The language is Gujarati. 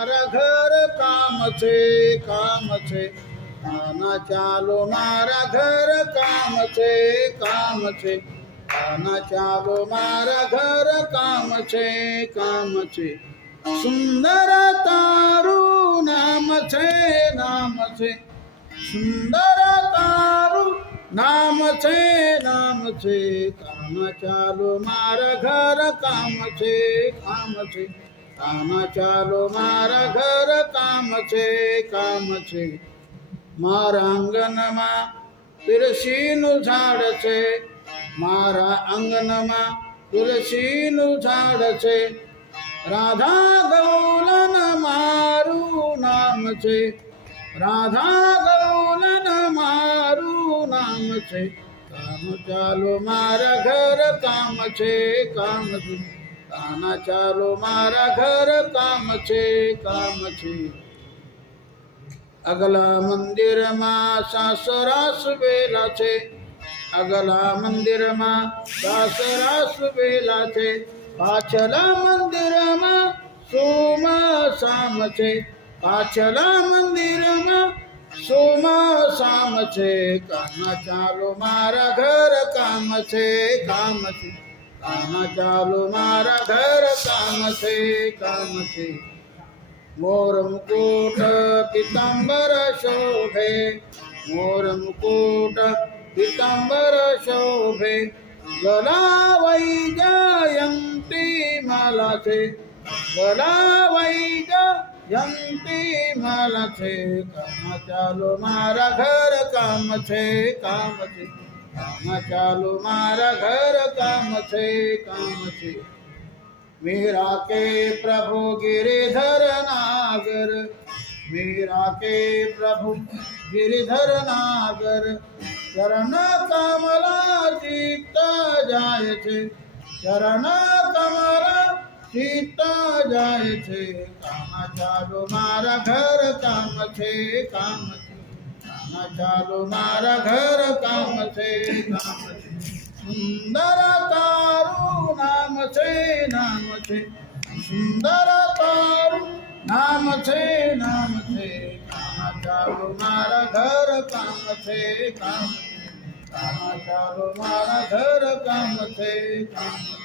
મારા ઘર કામ છે કામ છે આના ચાલો મારા ઘર કામ છે કામ છે આના ચાલો મારા ઘર કામ છે કામ છે સુંદર તારું નામ છે નામ છે સુંદર તારું નામ છે નામ છે આના ચાલો મારા ઘર કામ છે કામ છે આના ચાલો મારા ઘર કામ છે કામ છે મારા આંગણમાં તુલસીનું ઝાડ છે મારા આંગણમાં તુલસીનું ઝાડ છે રાધા ગૌલન મારું નામ છે રાધા ગૌલન મારું નામ છે કામ ચાલો મારા ઘર કામ છે કામ છે આના ચાલો મારા ઘર કામ છે કામ છે અગલા મંદિરમાં સાસરાસ વેલા છે અગલા મંદિરમાં સાસરાસ વેલા છે પાછલા મંદિરમાં સોમસામ છે પાછલા મંદિરમાં સોમસામ છે કાના ચાલો મારા ઘર કામ છે કામ છે કાના ચાલો મારા ઘર કામ છે કામ છે મોર મુકુટ પીતાંબર શોભે મોર મુકુટ પીતાંબર શોભે ગલા વૈજયંતી માલા છે ગલા વૈજયંતી માલા છે કામ ચાલો મારા ઘર કામ છે કામ છે કામ ચાલો મારા ઘર કામ છે કામ છે मेरा के प्रभु गिरिधर नागर मेरा के प्रभु गिरिधर नागर चरण कमला सीता જાય છે ચરણ કમલા સીતા જાય છે કામ ચાલો મારા ઘર કામ છે કામ છે કામ ચાલો મારા ઘર કામ છે કામ છે સુંદર તારું નામ છે નામ છે સુંદર તારું નામ છે નામ છે કામ ચાલો મારા ઘર કામ છે કામ ચાલો મારા ઘર કામ છે કામ